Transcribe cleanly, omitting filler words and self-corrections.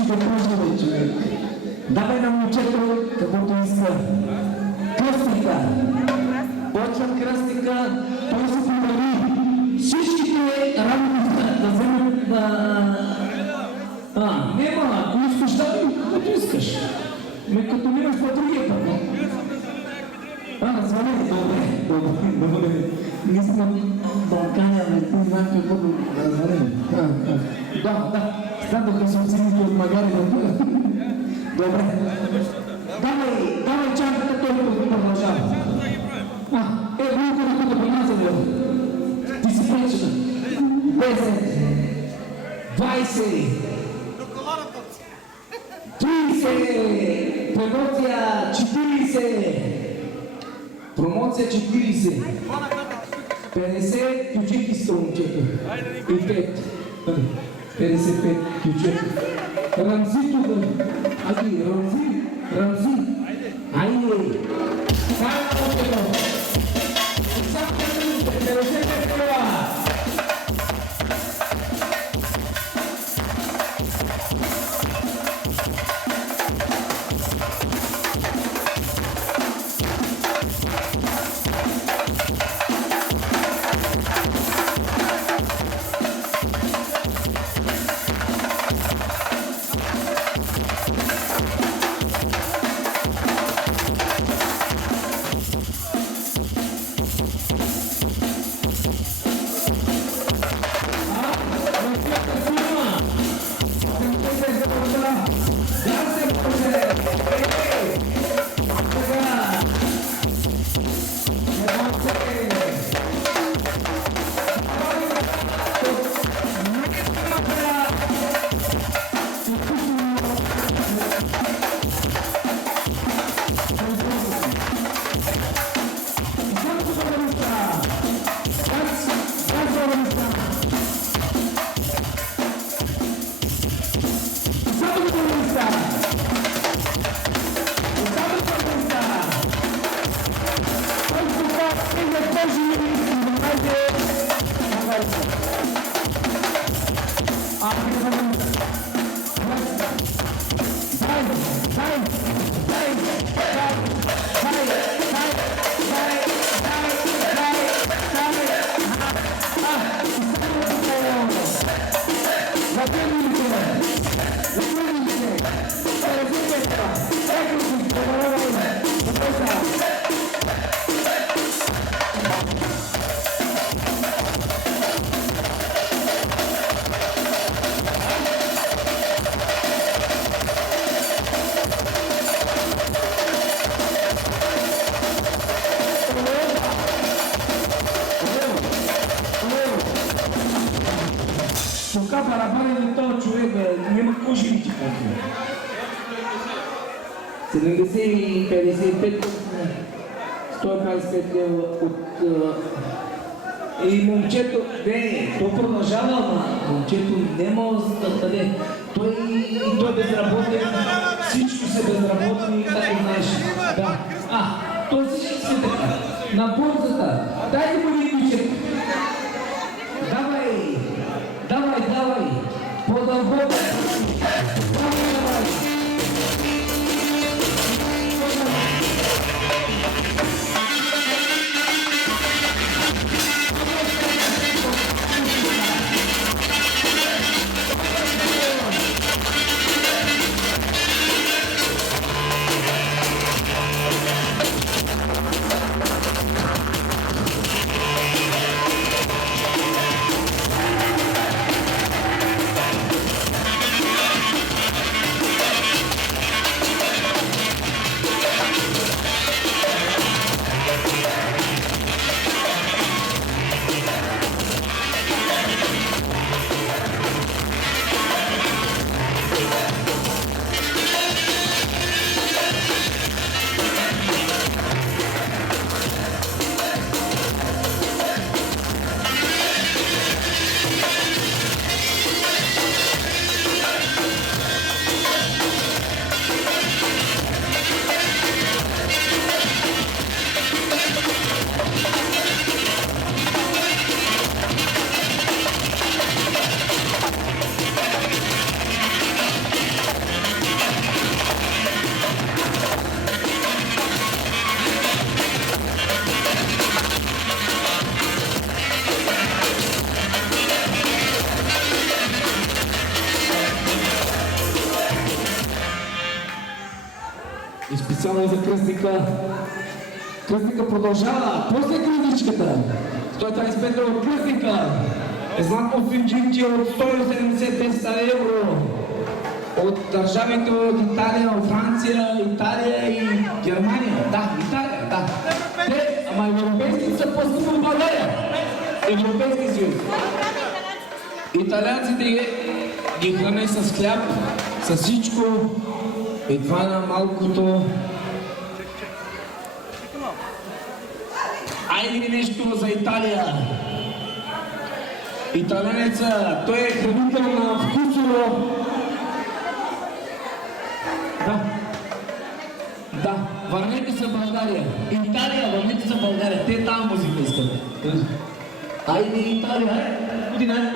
всички да кръжваме, човек. Давай на момчето, каквото иска. Кръстника. Почва кръстника, той се провери. Всичките работи да вземат нема, ако искаш да ви, каквото искаш. Като нямаш по другия път, не? Звъни, добре. Не съм Балкания, не знам какво да звъни. Да, стадоха се оцените от магарите тук. Добре. Давай чанката, той продължава. Глупо да принася го. Ти си пречена. 10, 20, 30, промоция 40, промоция 40, 50, ключики с момчето и 5, 55 ключики. Рамзи тук, Рамзи, айде, само момчето, само 50 това. Тука барабанен този човек, няма какво ще ви ти казва. 70, 55, 125 лева от... И момчето, то продължава, ама момчето няма да даде. Той е безработен, всички са безработни, както знаеш. Да. Той всички са така. На борзата. Дайте му един бичек. Давай. По-дълбоко. Давай. Специално за кръстника. Кръстника продължава. После кръстничката. 125 от кръстника. Златно финджинче от 170 евро. От държавите от Италия, от Франция, Италия и Германия. Да, Италия, да. Те, ама европейските са по-скъпи от България. Европейски съюз. Италианците ги храни с хляб, с всичко. И това на малкото. Айде нещо за Италия. Италянеца, той е хранител на вкусово. Да, върнете се в България. Италия, върнете се в България. Те там музика искат. Айде Италия, година.